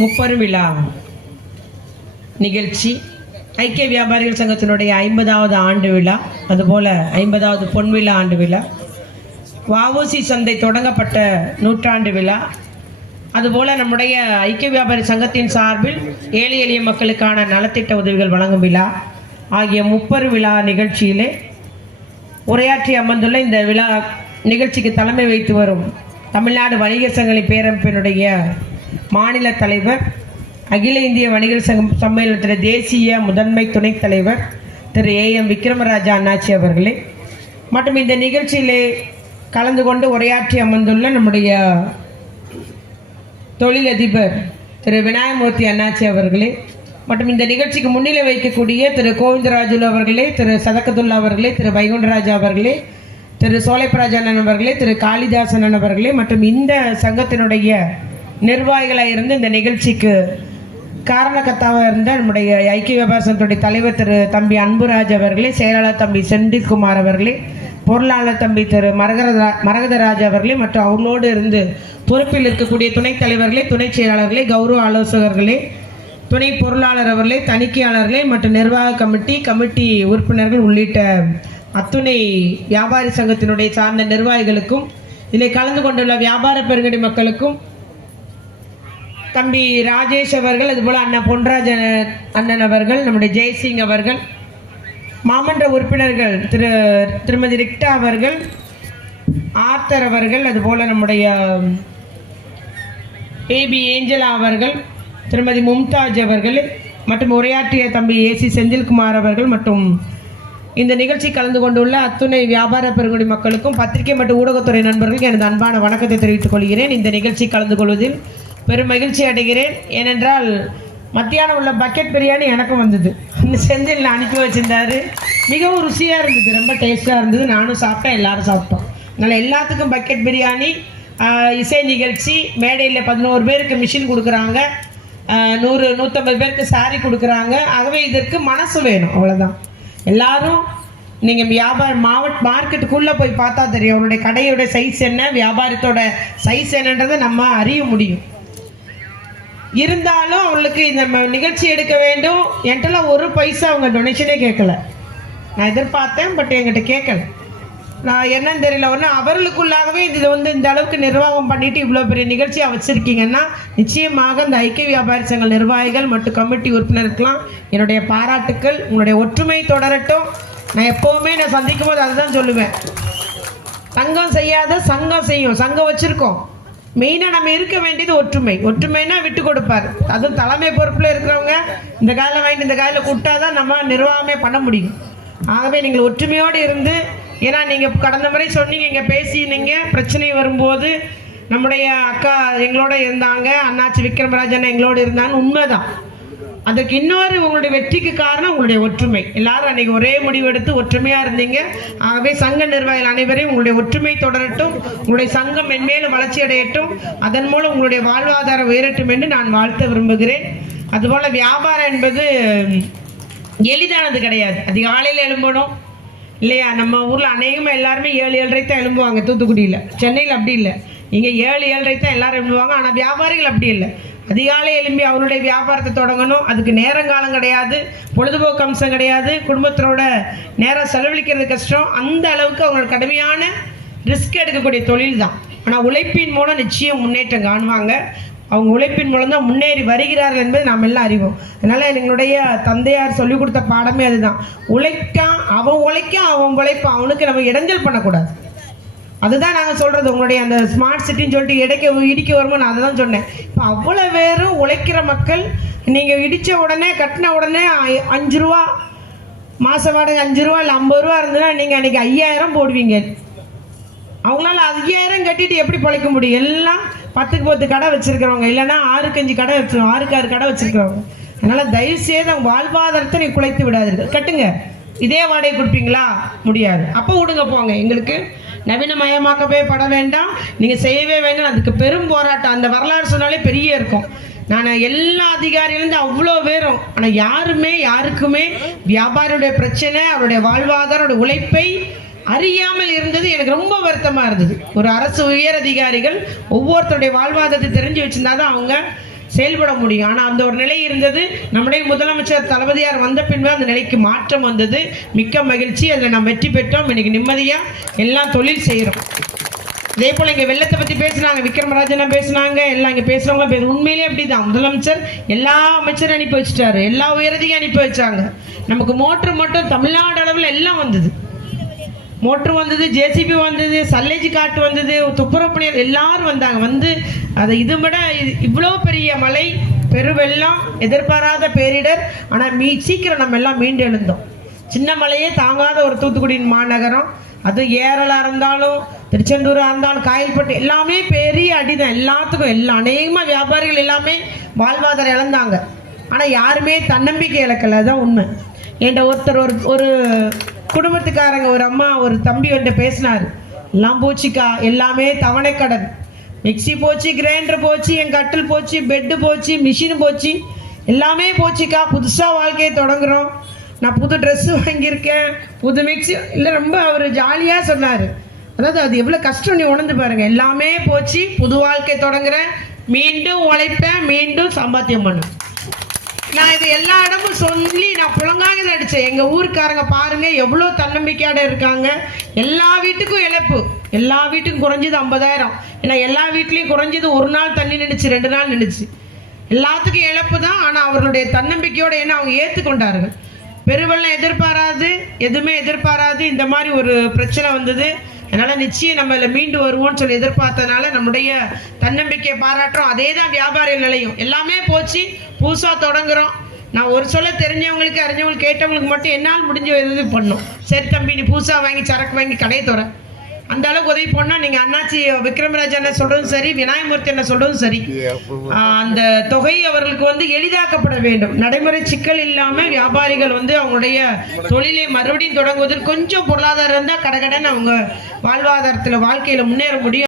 முப்பரு விழா நிகழ்ச்சி. ஐக்கிய வியாபாரிகள் சங்கத்தினுடைய ஐம்பதாவது ஆண்டு விழா. அதுபோல் ஐம்பதாவது பொன் விழா ஆண்டு விழா. வஉசி சந்தை தொடங்கப்பட்ட நூற்றாண்டு விழா. அதுபோல் நம்முடைய ஐக்கிய வியாபாரி சங்கத்தின் சார்பில் ஏழை எளிய மக்களுக்கான நலத்திட்ட உதவிகள் வழங்கும் விழா ஆகிய முப்பரு விழா நிகழ்ச்சியிலே உரையாற்றி அமர்ந்துள்ள இந்த விழா நிகழ்ச்சிக்கு தலைமை வைத்து வரும் தமிழ்நாடு வணிகர் சங்கங்களின் பேரமைப்பினுடைய மாநில தலைவர் அகில இந்திய வணிகர் சங்கம் சம்மேளனத்தில் தேசிய முதன்மை துணைத் தலைவர் திரு ஏ எம் விக்ரமராஜா அண்ணாச்சி அவர்களே. மற்றும் இந்த நிகழ்ச்சியிலே கலந்து கொண்டு உரையாற்றி அமர்ந்துள்ள நம்முடைய தொழிலதிபர் திரு விநாயகமூர்த்தி அண்ணாச்சி அவர்களே. மற்றும் இந்த நிகழ்ச்சிக்கு முன்னிலை வைக்கக்கூடிய திரு கோவிந்தராஜுலு அவர்களே திரு சதக்கதுல்லா அவர்களே திரு வைகுண்டராஜா அவர்களே திரு சோலைப்பராஜானன் அவர்களே திரு காளிதாசன் அவர்களே மற்றும் இந்த சங்கத்தினுடைய நிர்வாகிகளாக இருந்து இந்த நிகழ்ச்சிக்கு காரணக்கத்தாவாக இருந்த நம்முடைய ஐக்கிய வியாபார சங்கத்துடைய தலைவர் திரு தம்பி அன்புராஜ் அவர்களே செயலாளர் தம்பி செந்தில்குமார் அவர்களே பொருளாளர் தம்பி திரு மரகரதா மரகதராஜ் அவர்களே மற்றும் அவர்களோடு இருந்து பொறுப்பில் இருக்கக்கூடிய துணைத் தலைவர்களே துணைச் செயலாளர்களே கௌரவ ஆலோசகர்களே துணை பொருளாளர் அவர்களே தணிக்கையாளர்களே மற்றும் நிர்வாக கமிட்டி கமிட்டி உறுப்பினர்கள் உள்ளிட்ட அத்துணை வியாபாரி சங்கத்தினுடைய சார்ந்த நிர்வாகிகளுக்கும் இதில் கலந்து கொண்டுள்ள வியாபார பெருங்கடி மக்களுக்கும் தம்பி ராஜேஷ் அவர்கள் அதுபோல் அண்ணன் பொன்ராஜன் அண்ணன் அவர்கள் நம்முடைய ஜெய்சிங் அவர்கள் மாமன்ற உறுப்பினர்கள் திரு திருமதி ரிக்டா அவர்கள் ஆர்த்தர் அவர்கள் அதுபோல் நம்முடைய ஏபி ஏஞ்சலா அவர்கள் திருமதி மும்தாஜ் அவர்கள் மற்றும் உரையாற்றிய தம்பி ஏசி செந்தில்குமார் அவர்கள் மற்றும் இந்த நிகழ்ச்சி கலந்து கொண்டுள்ள அத்துணை வியாபார பெருங்குடி மக்களுக்கும் பத்திரிகை மற்றும் ஊடகத்துறை நண்பர்களுக்கு எனது அன்பான வணக்கத்தை தெரிவித்துக் கொள்கிறேன். இந்த நிகழ்ச்சி கலந்து கொள்வதில் பெரும் மகிழ்ச்சி அடைகிறேன். ஏனென்றால் மத்தியானம் உள்ள பக்கெட் பிரியாணி எனக்கும் வந்தது. இந்த செந்தில் அனுப்பி வச்சிருந்தாரு. மிகவும் ருசியாக இருந்தது ரொம்ப டேஸ்ட்டாக இருந்தது. நானும் சாப்பிட்டேன் எல்லாரும் சாப்பிட்டோம். அதனால் எல்லாத்துக்கும் பக்கெட் பிரியாணி இசை நிகழ்ச்சி மேடையில் பதினோரு பேருக்கு மிஷின் கொடுக்குறாங்க. நூறு நூற்றம்பது பேருக்கு சாரி கொடுக்குறாங்க. ஆகவே இதற்கு மனசு வேணும் அவ்வளோதான் எல்லாரும் நீங்கள் வியாபார மாவட்ட மார்க்கெட்டுக்குள்ளே போய் பார்த்தா தெரியும் அவருடைய கடையோட சைஸ் என்ன வியாபாரத்தோட சைஸ் என்னன்றதை நம்ம அறிய முடியும். இருந்தாலும் அவங்களுக்கு இந்த ம- நிகழ்ச்சி எடுக்க வேண்டும். என்கிட்டலாம் ஒரு பைசா அவங்க டொனேஷனே கேட்கல. நான் எதிர்பார்த்தேன் பட் என்கிட்ட கேட்கல. நான் என்னன்னு தெரியல. ஒன்று அவர்களுக்குள்ளாகவே இதில் வந்து இந்த அளவுக்கு நிர்வாகம் பண்ணிட்டு இவ்வளோ பெரிய நிகழ்ச்சியாக வச்சுருக்கீங்கன்னா நிச்சயமாக இந்த ஐக்கிய வியாபாரி சங்க நிர்வாகிகள் மற்றும் கமிட்டி உறுப்பினருக்கெல்லாம் என்னுடைய பாராட்டுக்கள். உங்களுடைய ஒற்றுமை தொடரட்டும். நான் எப்போவுமே நான் சந்திக்கும் போது அதுதான் சொல்லுவேன். சங்கம் செய்யாத சங்கம் செய்யும். சங்கம் வச்சுருக்கோம். மெயினாக நம்ம இருக்க வேண்டியது ஒற்றுமை. ஒற்றுமைனா விட்டு கொடுப்பார். அதுவும் தலைமை பொறுப்பில் இருக்கிறவங்க இந்த காலில் வாங்கிட்டு இந்த காலில் கூப்பிட்டா தான் நம்ம நிர்வாகமே பண்ண முடியும். ஆகவே நீங்கள் ஒற்றுமையோடு இருந்து ஏன்னா நீங்கள் கடந்த முறை சொன்னீங்க இங்கே பேசினீங்க பிரச்சனை வரும்போது நம்முடைய அக்கா எங்களோட இருந்தாங்க. அண்ணாச்சி விக்ரமராஜன் எங்களோட இருந்தாங்க உண்மைதான். அதுக்கு இன்னொரு உங்களுடைய வெற்றிக்கு காரணம் உங்களுடைய ஒற்றுமை. எல்லாரும் அன்னைக்கு ஒரே முடிவெடுத்து ஒற்றுமையா இருந்தீங்க. ஆகவே சங்க நிர்வாகிகள் அனைவரையும் உங்களுடைய ஒற்றுமை தொடரட்டும். உங்களுடைய சங்கம் மென்மேலும் வளர்ச்சி அடையட்டும். அதன் மூலம் உங்களுடைய வாழ்வாதாரம் உயரட்டும் என்று நான் வாழ்த்த விரும்புகிறேன். அதுபோல வியாபாரம் என்பது எளிதானது கிடையாது. அதிகாலையில் எழும்பணும். இல்லையா? நம்ம ஊரில் அநேகமாக எல்லாருமே ஏழு ஏழரை தான் எழும்புவாங்க தூத்துக்குடியில். சென்னையில் அப்படி இல்லை. இங்கே ஏழு ஏழரை தான் எல்லாரும் எழும்புவாங்க. ஆனால் வியாபாரிகள் அப்படி இல்லை. அதிகாலை எழும்பி அவருடைய வியாபாரத்தை தொடங்கணும். அதுக்கு நேரங்காலம் கிடையாது. பொழுதுபோக்கு அம்சம் கிடையாது. குடும்பத்தோட நேரம் செலவழிக்கிறது கஷ்டம். அந்த அளவுக்கு அவங்களுக்கு கடுமையான ரிஸ்க் எடுக்கக்கூடிய தொழில் தான். ஆனால் உழைப்பின் மூலம் நிச்சயம் முன்னேற்றம் காணுவாங்க. அவங்க உழைப்பின் மூலம் தான் முன்னேறி வருகிறார்கள் என்பது நாம் எல்லாம் அறிவோம். அதனால் எங்களுடைய தந்தையார் சொல்லிக் கொடுத்த பாடமே அதுதான். உழைக்கான் அவன் உழைக்கான் அவன் உழைப்பான். அவனுக்கு நம்ம இடைஞ்சல் பண்ணக்கூடாது. அதுதான் நாங்கள் சொல்கிறது உங்களுடைய அந்த ஸ்மார்ட் சிட்டின்னு சொல்லிட்டு இடைக்க இடிக்க வருமோ நான் அதை தான் சொன்னேன். இப்போ அவ்வளோ பேரும் உழைக்கிற மக்கள் நீங்கள் இடித்த உடனே கட்டின உடனே அஞ்சு ரூபா மாத வாடகை அஞ்சு ரூபா இல்லை ஐம்பது ரூபா இருந்ததுன்னா நீங்கள் அன்றைக்கி ஐயாயிரம் போடுவீங்க. அவங்களால ஐயாயிரம் கட்டிட்டு எப்படி பிழைக்க முடியும்? எல்லாம் பத்துக்கு பத்து கடை வச்சுருக்கிறவங்க. இல்லைன்னா ஆறுக்கு அஞ்சு கடை வச்சுருவோம் ஆறுக்கு ஆறு கடை வச்சுருக்கிறவங்க. அதனால் தயவு செய்து அவங்க வாழ்வாதாரத்தை நீ குலைத்து விடாதீர்கள். கட்டுங்க. இதே வாடகை கொடுப்பீங்களா? முடியாது. அப்போ விடுங்க போங்க எங்களுக்கு. நவீனமயமாக்கவே பட வேண்டாம் நீங்கள் செய்யவே வேண்டாம். அதுக்கு பெரும் போராட்டம். அந்த வரலாறு சொன்னாலே பெரிய இருக்கும். நான் எல்லா அதிகாரியிலேருந்து அவ்வளோ பேரும் ஆனால் யாருமே யாருக்குமே வியாபாரியுடைய பிரச்சனை அவருடைய வாழ்வாதாரோட உழைப்பை அறியாமல் இருந்தது. எனக்கு ரொம்ப வருத்தமாக இருந்தது. ஒரு அரசு உயர் அதிகாரிகள் ஒவ்வொருத்தருடைய வாழ்வாதாரத்தை தெரிஞ்சு வச்சுருந்தா தான் அவங்க செயல்பட முடியும். ஆனால் அந்த ஒரு நிலை இருந்தது. நம்முடைய முதலமைச்சர் தளபதியார் வந்த பின்பு அந்த நிலைக்கு மாற்றம் வந்தது. மிக்க மகிழ்ச்சி. அதில் நாம் வெற்றி பெற்றோம். இன்னைக்கு நிம்மதியாக எல்லாம் தொழில் செய்கிறோம் இதே போல் இங்கே வெள்ளத்தை பற்றி பேசுனாங்க. விக்ரமராஜனா பேசுனாங்க. எல்லாம் இங்கே பேசுறவங்க பேச உண்மையிலேயே அப்படிதான். முதலமைச்சர் எல்லா அமைச்சரும் அனுப்பி வச்சுட்டாரு. எல்லா உயரதையும் அனுப்பி வச்சாங்க. நமக்கு மோட்டர் மட்டும் தமிழ்நாடு அளவில் எல்லாம் வந்தது. மோட்டர் வந்தது ஜேசிபி வந்தது சல்லேஜ் காட்டு வந்தது துப்புரப்பணியர் எல்லாரும் வந்தாங்க. வந்து அதை இது விட இவ்வளோ பெரிய மழை பெருவெள்ளம் எதிர்பாராத பேரிடர். ஆனால் மீ சீக்கிரம் நம்ம எல்லாம் மீண்டு எழுந்தோம். சின்ன மலையே தாங்காத ஒரு தூத்துக்குடியின் மாநகரம். அது ஏரலாக இருந்தாலும் திருச்செந்தூராக இருந்தாலும் காயல்பட்டு எல்லாமே பெரிய அடிதான். எல்லாத்துக்கும் எல்லா அநேகமாக வியாபாரிகள் எல்லாமே வாழ்வாதாரம் இழந்தாங்க. ஆனால் யாருமே தன்னம்பிக்கை இழக்கலை. அதுதான் உண்மை. என்கிட்ட ஒருத்தர் ஒரு ஒரு குடும்பத்துக்காரங்க ஒரு அம்மா ஒரு தம்பி வந்து பேசினார். எல்லாம் போச்சுக்கா எல்லாமே தவணை கடன். மிக்ஸி போச்சு கிரைண்டர் போச்சு என் கட்டில் போச்சு பெட்டு போச்சு மிஷின் போச்சு எல்லாமே போச்சுக்கா. புதுசாக வாழ்க்கையை தொடங்குறோம். நான் புது ட்ரெஸ்ஸு வாங்கியிருக்கேன். புது மிக்ஸி இல்லை ரொம்ப அவர் ஜாலியாக சொன்னார். அதாவது அது எவ்வளோ கஷ்டம் நீ உணர்ந்து பாருங்கள் எல்லாமே போச்சு புது வாழ்க்கை தொடங்குறேன். மீண்டும் உழைப்பேன் மீண்டும் சம்பாத்தியம் பண்ணேன் நான் இது எல்லா இடமும் சொல்லி நான் புலங்காங்க அடித்தேன் எங்கள் ஊருக்காரங்க பாருங்க எவ்வளோ தன்னம்பிக்கையோட இருக்காங்க. எல்லா வீட்டுக்கும் இழப்பு. எல்லா வீட்டுக்கும் குறைஞ்சது ஐம்பதாயிரம். ஏன்னா எல்லா வீட்லேயும் குறைஞ்சது ஒரு நாள் தண்ணி நின்றுச்சு ரெண்டு நாள் நின்றுச்சு எல்லாத்துக்கும் இழப்பு தான். ஆனால் அவர்களுடைய தன்னம்பிக்கையோட ஏன்னா அவங்க ஏற்றுக்கொண்டார்கள் பெருவெள்ளம் எதிர்பாராது எதுவுமே எதிர்பாராது. இந்த மாதிரி ஒரு பிரச்சனை வந்தது. அதனால நிச்சயம் நம்ம இதில் மீண்டு வருவோம்னு சொல்லி எதிர்பார்த்ததுனால நம்முடைய தன்னம்பிக்கையை பாராட்டுறோம். அதே தான் வியாபார நிலையும். எல்லாமே போச்சு. புதுசாக தொடங்குறோம். நான் ஒரு சொல்ல தெரிஞ்சவங்களுக்கு அறிஞ்சவங்களுக்கு கேட்டவங்களுக்கு மட்டும் என்னால் முடிஞ்ச இது பண்ணும். சரி தம்பி நீ புதுசாக வாங்கி சரக்கு வாங்கி கடையை தரேன் அந்த அளவுக்கு உதவி பண்ணா நீங்க அண்ணாச்சி விக்ரமராஜ் என்ன சொல்றதும் சரி விநாயகமூர்த்தி என்ன சொல்றதும் சரி. அந்த தொகை அவர்களுக்கு வந்து எளிதாக்கப்பட வேண்டும். நடைமுறை சிக்கல் இல்லாம வியாபாரிகள் வந்து அவங்களுடைய தொழிலை மறுபடியும் தொடங்குவதில் கொஞ்சம் பொருளாதாரம் இருந்தால் கடகடன் அவங்க வாழ்வாதாரத்துல வாழ்க்கையில முன்னேற முடியும்.